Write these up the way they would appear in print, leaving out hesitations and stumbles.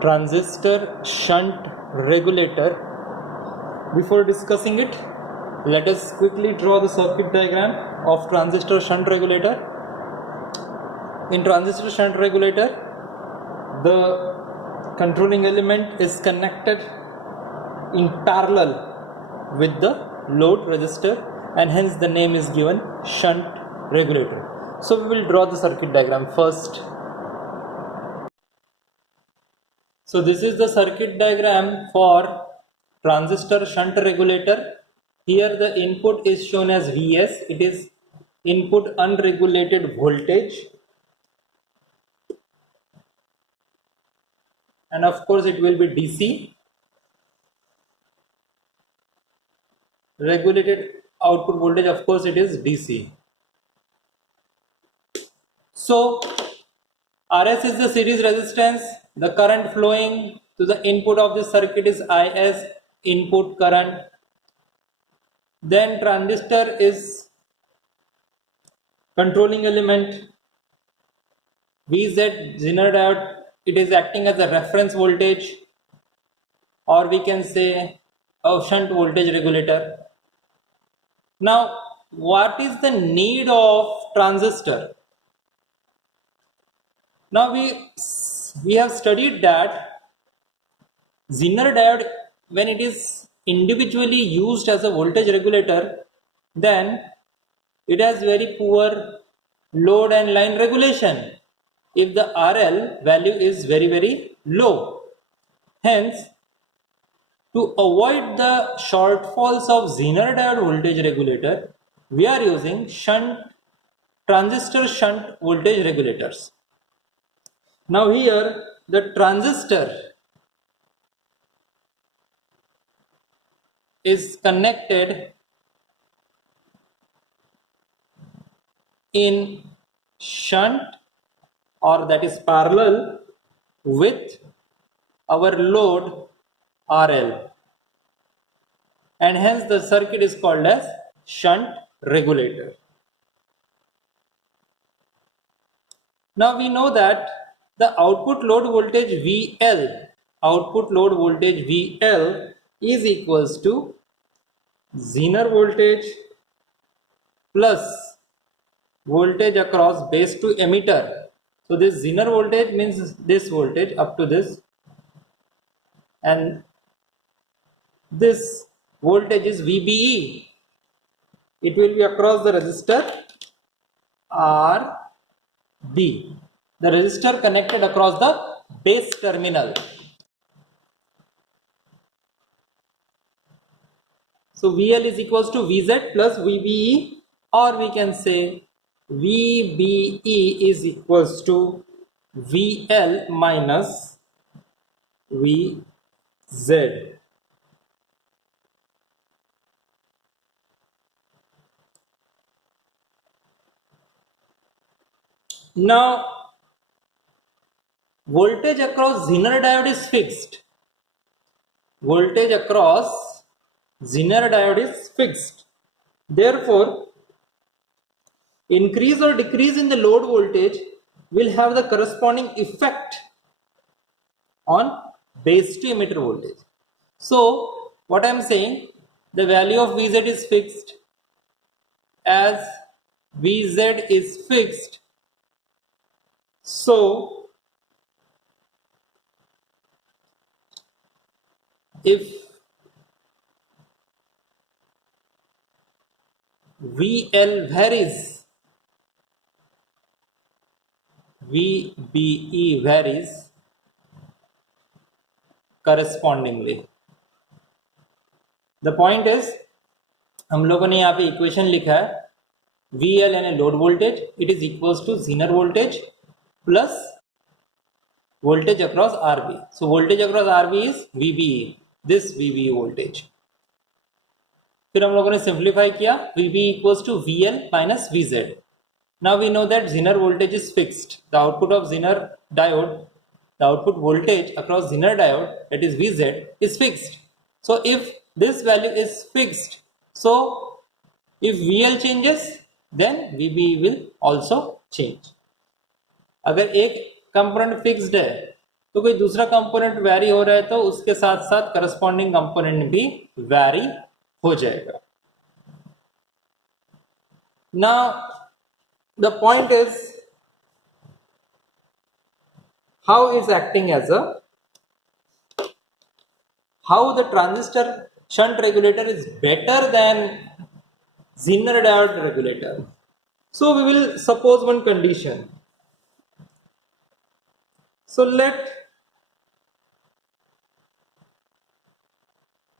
transistor shunt regulator. Before discussing it, let us quickly draw the circuit diagram of transistor shunt regulator. In transistor shunt regulator, the controlling element is connected in parallel with the load resistor, and hence the name is given shunt regulator. So we will draw the circuit diagram first. So this is the circuit diagram for transistor shunt regulator. Here the input is shown as Vs. It is input unregulated voltage, and of course it will be DC. Regulated output voltage, of course it is DC. So Rs is the series resistance. The current flowing to the input of this circuit is Is, input current. Then transistor is controlling element. Vz, Zener diode, it is acting as a reference voltage, or we can say a shunt voltage regulator. Now, what is the need of transistor? Now we have studied that Zener diode, when it is individually used as a voltage regulator, then it has very poor load and line regulation if the RL value is very low. Hence, to avoid the shortfalls of Zener diode voltage regulator, we are using transistor shunt voltage regulators. Now here the transistor is connected in shunt, or that is parallel with our load RL, and hence the circuit is called as shunt regulator. Now we know that the output load voltage VL is equals to Zener voltage plus voltage across base to emitter. So this Zener voltage means this voltage up to this, and this voltage is VBE. It will be across the resistor RB, the resistor connected across the base terminal. So VL is equals to VZ plus VBE, or we can say VBE is equals to VL minus VZ. Now voltage across Zener diode is fixed. Voltage across Zener diode is fixed. Therefore, increase or decrease in the load voltage will have the corresponding effect on base to emitter voltage. So what I am saying, the value of Vz is fixed. As Vz is fixed, so if VL varies, VBE varies correspondingly. The point is, हम लोगों ने यहाँ पे equation लिखा है, VL यानी load voltage, it is equals to Zener voltage plus voltage across RB. So voltage across RB is VBE, this VBE voltage. फिर हम लोगों ने सिंप्लीफाई किया, VBE equals to VL minus VZ. Now we know that Zener voltage is fixed. The output of Zener diode, the output voltage across Zener diode, that is VZ, is fixed. So if this value is fixed, so if VL changes, then VBE will also change. अगर एक component fixed है तो कोई दूसरा component vary हो रहा है तो उसके साथ साथ करस्पॉन्डिंग कंपोनेंट भी वैरी हो जाएगा. Now the point is how is acting as a how the transistor shunt regulator is better than Zener diode regulator. So we will suppose one condition. So let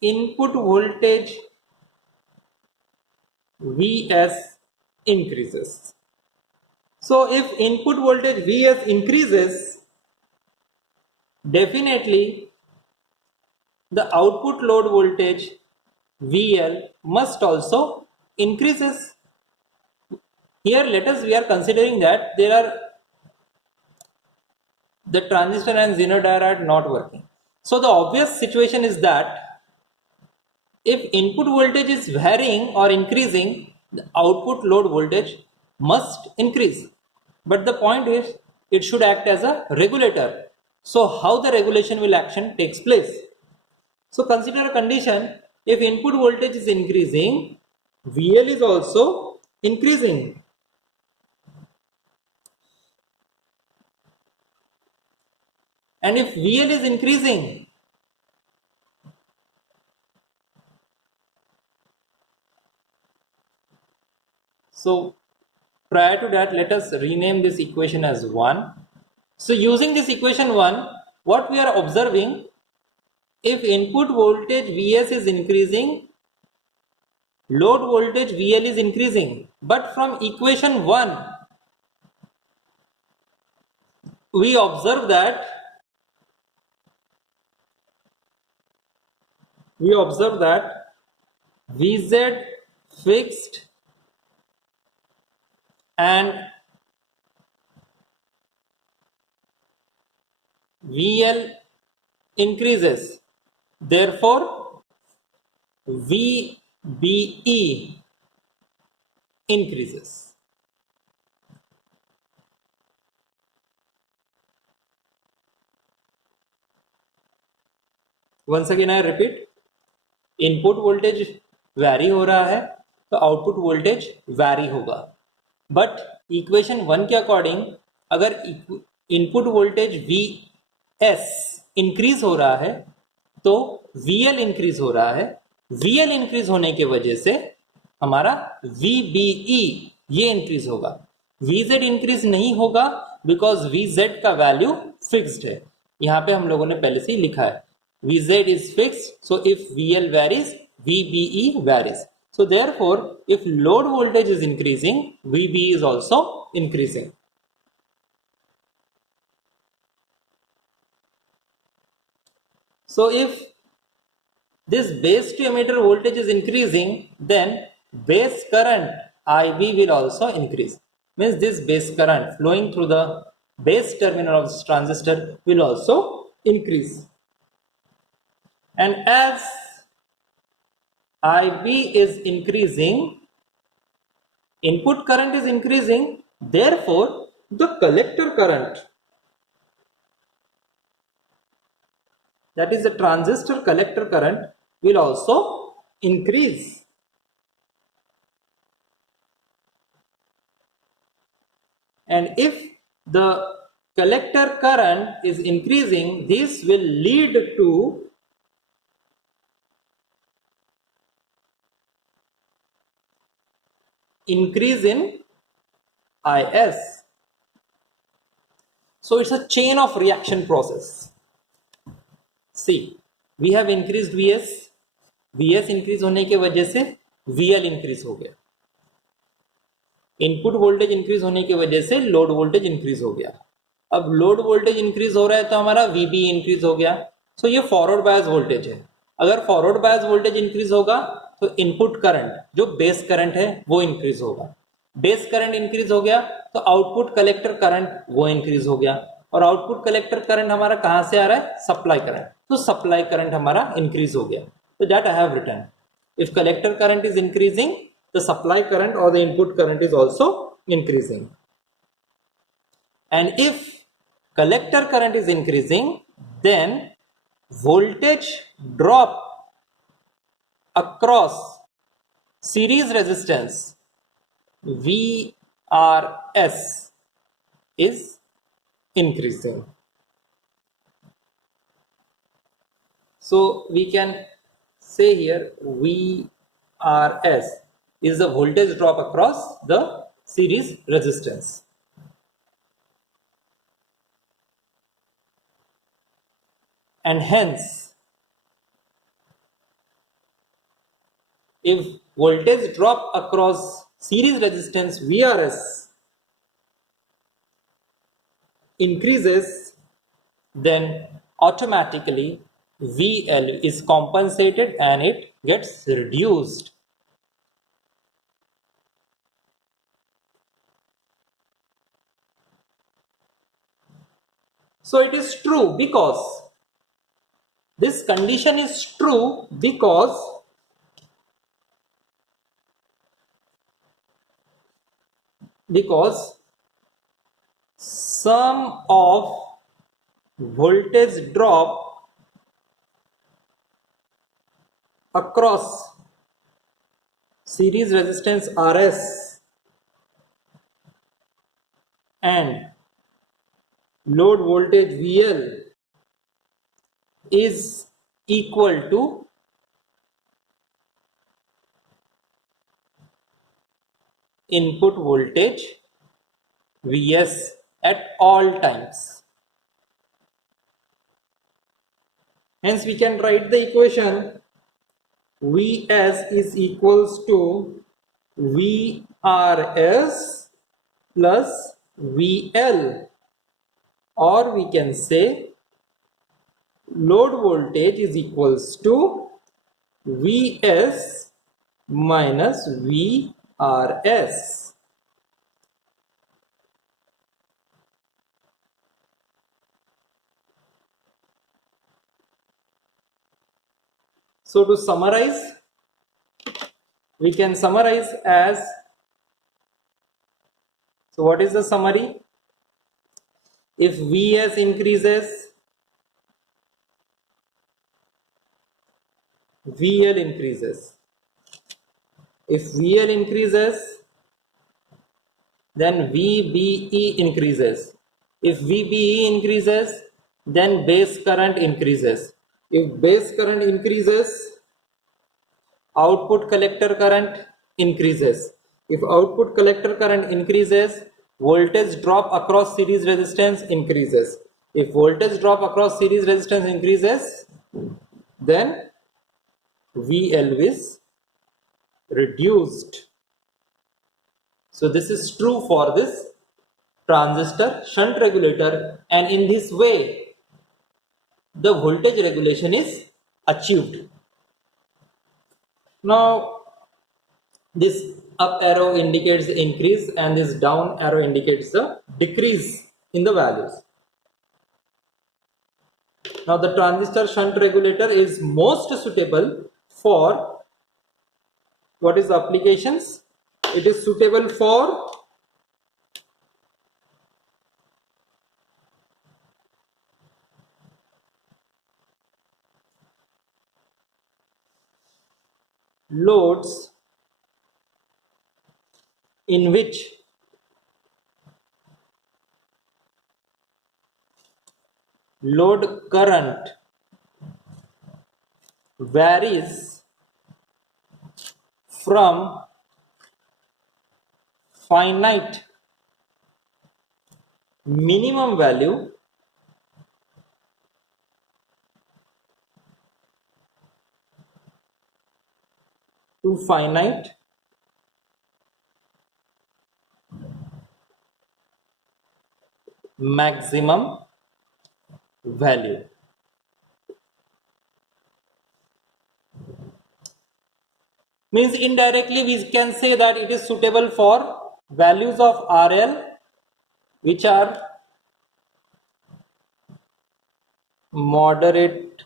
input voltage Vs increases. So if input voltage Vs increases, definitely the output load voltage VL must also increases. Here we are considering that there are the transistor and Zener diode are not working. So the obvious situation is that if input voltage is varying or increasing, the output load voltage must increase. But the point is it should act as a regulator. So how the regulation will action takes place? So consider a condition, if input voltage is increasing, VL is also increasing. And if VL is increasing, so prior to that, let us rename this equation as 1. So using this equation 1, what we are observing, if input voltage Vs is increasing, load voltage VL is increasing. But from equation 1, we observe that Vz fixed and VL increases. Therefore, VBE increases. Once again I repeat, input voltage vary हो रहा है तो output voltage vary होगा. But equation 1 के according अगर input voltage Vs increase हो रहा है तो VL इंक्रीज हो रहा है. VL इंक्रीज होने के वजह से हमारा VBE ये इंक्रीज होगा. VZ इंक्रीज नहीं होगा बिकॉज VZ का वैल्यू फिक्स्ड है. यहाँ पे हम लोगों ने पहले से ही लिखा है Vz is fixed, so if VL varies, VBE varies. So therefore, if load voltage is increasing, VBE is also increasing. So if this base to emitter voltage is increasing, then base current IB will also increase. Means this base current flowing through the base terminal of this transistor will also increase. And as IB is increasing, input current is increasing, therefore the collector current, that is the transistor collector current, will also increase. And if the collector current is increasing, this will lead to increase in IS. So it's a chain of reaction process. See, we have increased Vs. Vs increase होने के वजह से VL increase हो गया. Input voltage increase होने की वजह से लोड वोल्टेज इंक्रीज हो गया. अब लोड वोल्टेज इंक्रीज हो रहा है तो हमारा VB इंक्रीज हो गया. सो ये फॉरवर्ड बायस वोल्टेज है. अगर फॉरवर्ड बायस वोल्टेज इंक्रीज होगा तो इनपुट करंट जो बेस करंट है वो इंक्रीज होगा. बेस करंट इंक्रीज हो गया तो आउटपुट कलेक्टर करंट वो इंक्रीज हो गया. और आउटपुट कलेक्टर करंट हमारा कहां से आ रहा है? Supply current. तो सप्लाई करंट हमारा इंक्रीज हो गया. तो that I have written, if collector current is increasing, the supply current or the input current is also increasing. And if collector current is increasing, then voltage drop across series resistance VRS is increasing. So we can say here VRS is the voltage drop across the series resistance. And hence, if voltage drop across series resistance VRS increases, then automatically VL is compensated and it gets reduced. So it is true because this condition is true because sum of voltage drop across series resistance RS and load voltage VL is equal to input voltage Vs at all times. Hence we can write the equation Vs is equals to VRS plus VL, or we can say load voltage is equals to Vs minus VRS. So to summarize, we can summarize as, so what is the summary? If Vs increases, VL increases. If VL increases, then VBE increases. If VBE increases, then base current increases. If base current increases, output collector current increases. If output collector current increases, voltage drop across series resistance increases. If voltage drop across series resistance increases, then VL is reduced. So this is true for this transistor shunt regulator, and in this way the voltage regulation is achieved. Now this up arrow indicates the increase and this down arrow indicates the decrease in the values. Now the transistor shunt regulator is most suitable for what is the applications? It is suitable for loads in which load current varies from finite minimum value to finite maximum value. Means indirectly we can say that it is suitable for values of RL which are moderate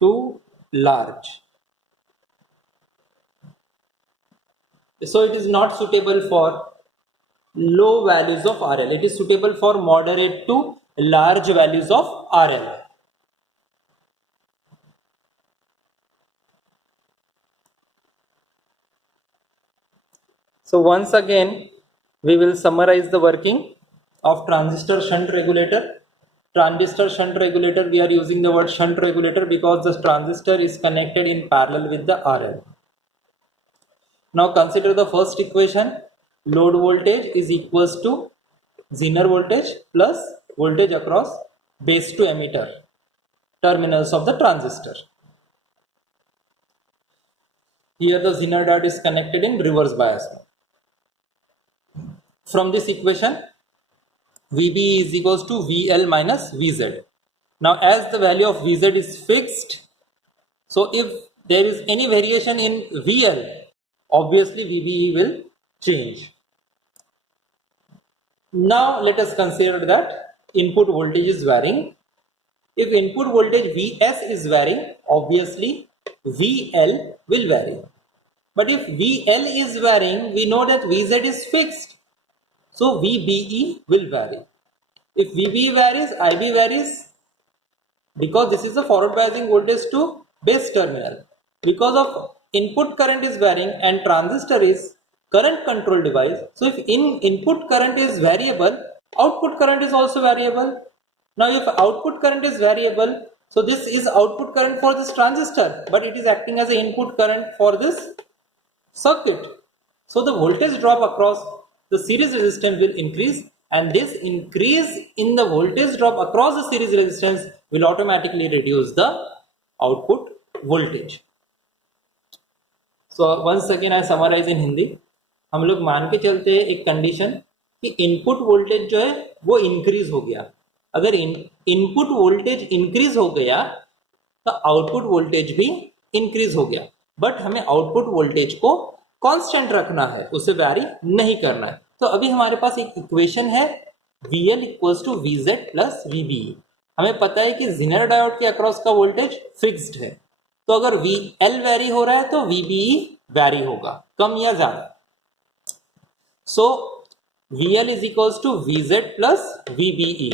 to large. So it is not suitable for low values of RL. It is suitable for moderate to large values of RL. So once again, we will summarize the working of transistor shunt regulator. Transistor shunt regulator, we are using the word shunt regulator because the transistor is connected in parallel with the RL. Now consider the first equation. Load voltage is equals to Zener voltage plus voltage across base to emitter terminals of the transistor. Here the Zener diode is connected in reverse bias. From this equation, VB is equals to VL minus VZ. Now as the value of VZ is fixed, so if there is any variation in VL, obviously VBE will change. Now let us consider that input voltage is varying. If input voltage Vs is varying, obviously VL will vary. But if VL is varying, we know that Vz is fixed. So VBE will vary. If VBE varies, IB varies, because this is a forward biasing voltage to base terminal. Because of input current is varying and transistor is current control device. So if input current is variable, output current is also variable. Now if output current is variable, so this is output current for this transistor, but it is acting as an input current for this circuit. So the voltage drop across the series resistance will increase, and this increase in the voltage drop across the series resistance will automatically reduce the output voltage. So once again I summarize in Hindi. हम लोग मान के चलते हैं एक condition कि input voltage जो है वो इंक्रीज हो गया. अगर इनपुट वोल्टेज इंक्रीज हो गया तो आउटपुट वोल्टेज भी इंक्रीज हो गया, बट हमें आउटपुट वोल्टेज को कांस्टेंट रखना है, उसे वैरी नहीं करना है. तो अभी हमारे पास एक इक्वेशन है VL equals to VZ plus VBE. हमें पता है कि जेनर डायोड के अक्रॉस का वोल्टेज फिक्स्ड है, तो अगर VL वैरी हो रहा है तो VBE वैरी होगा, कम या ज्यादा. So VL is equals to VZ plus VBE.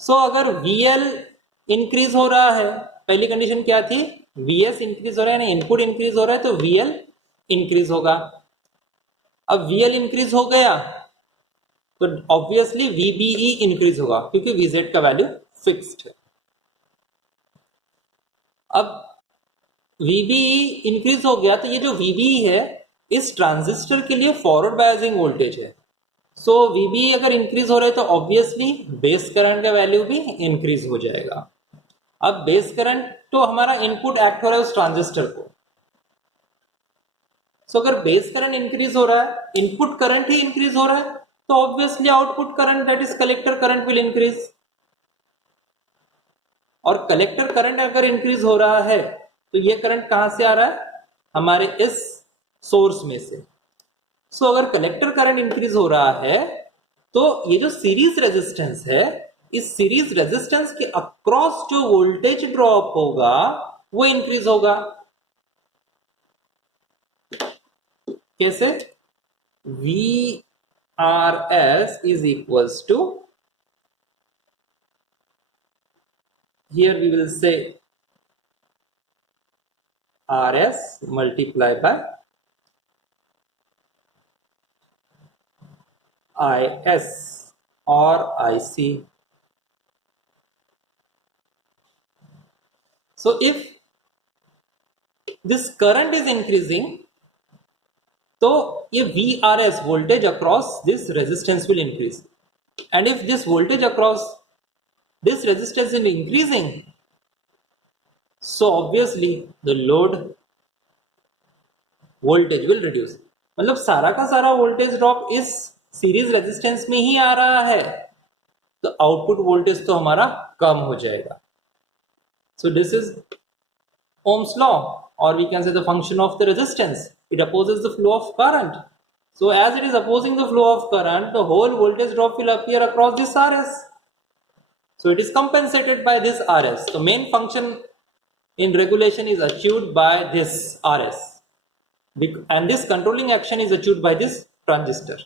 So अगर VL इंक्रीज हो रहा है, पहली कंडीशन क्या थी, VS इंक्रीज हो रहा है यानी इनपुट इंक्रीज हो रहा है तो VL इंक्रीज होगा. अब VL इंक्रीज हो गया तो ऑब्वियसली VBE इंक्रीज होगा क्योंकि VZ का वैल्यू फिक्स्ड है. अब VBE इंक्रीज हो गया तो ये जो VBE है इस ट्रांजिस्टर के लिए फॉरवर्ड बायसिंग वोल्टेज है. सो VBE अगर इंक्रीज हो रहा है तो ऑब्वियसली बेस करंट का वैल्यू भी इंक्रीज हो जाएगा. अब बेस करंट तो हमारा इनपुट एक्ट हो रहा है उस ट्रांजिस्टर को. सो अगर बेस करंट इंक्रीज हो रहा है, इनपुट करंट ही इंक्रीज हो रहा है, तो obviously output current that is collector current will increase. और कलेक्टर करंट अगर इंक्रीज हो रहा है तो ये करंट कहां से आ रहा है, हमारे इस सोर्स में से. सो अगर कलेक्टर करंट इंक्रीज हो रहा है तो ये जो सीरीज रेजिस्टेंस है, इस सीरीज रेजिस्टेंस के अक्रॉस जो वोल्टेज ड्रॉप होगा वो इंक्रीज होगा. कैसे, VRS is equals to, here we will say RS multiplied by IS or IC. So if this current is increasing, तो ये VRS voltage across this resistance will increase, and if this voltage across this resistance is increasing, so obviously the load voltage will reduce. मतलब सारा का सारा voltage drop इस series resistance में ही आ रहा है तो आउटपुट वोल्टेज तो हमारा कम हो जाएगा. So this is Ohm's law, or we can say the function of the resistance. It opposes the flow of current. So as it is opposing the flow of current, the whole voltage drop will appear across this RS. So it is compensated by this RS. The main function in regulation is achieved by this RS, and this controlling action is achieved by this transistor.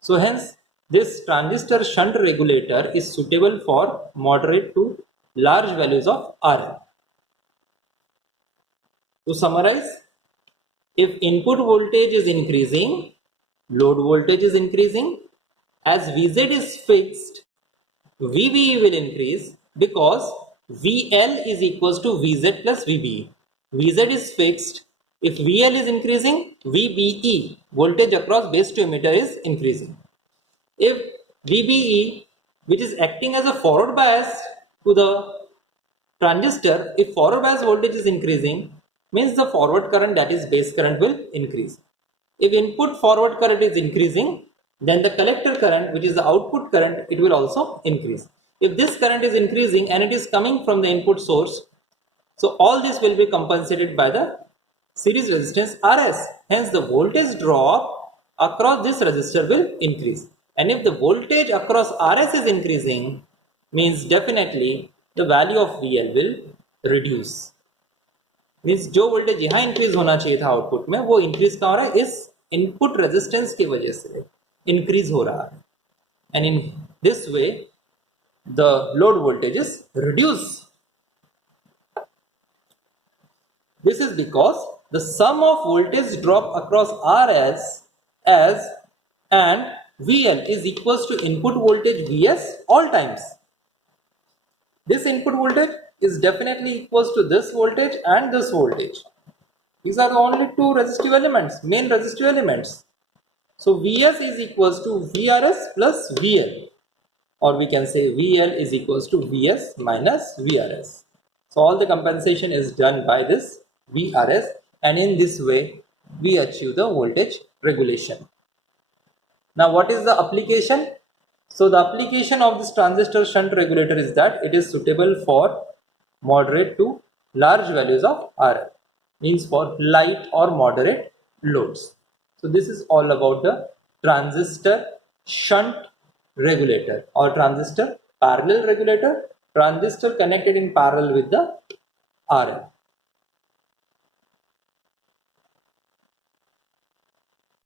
So hence this transistor shunt regulator is suitable for moderate to large values of RL. To summarize, if input voltage is increasing, load voltage is increasing. As Vz is fixed, VBE will increase because VL is equals to Vz plus VBE. Vz is fixed. If VL is increasing, VBE, voltage across base to emitter, is increasing. If VBE, which is acting as a forward bias to the transistor, if forward bias voltage is increasing, means the forward current, that is base current, will increase. If input forward current is increasing, then the collector current, which is the output current, it will also increase. If this current is increasing and it is coming from the input source, so all this will be compensated by the series resistance RS. Hence the voltage drop across this resistor will increase. And if the voltage across RS is increasing, means definitely the value of VL will reduce. Means जो voltage यहाँ increase होना चाहिए था output में, वो increase कहाँ हो रहा है? इस इनपुट रेजिस्टेंस की वजह से इंक्रीज हो रहा है. And in this way the load voltage is reduce. This is because the sum of voltage drop across RS as and VL is equals to input voltage Vs all times. This input voltage is definitely equals to this voltage and this voltage. These are the only two resistive elements, main resistive elements. So Vs is equals to Vrs plus VL, or we can say VL is equals to Vs minus Vrs. So all the compensation is done by this Vrs, and in this way we achieve the voltage regulation. Now what is the application? So the application of this transistor shunt regulator is that it is suitable for moderate to large values of RL, means for light or moderate loads. So this is all about the transistor shunt regulator or transistor parallel regulator, transistor connected in parallel with the RL.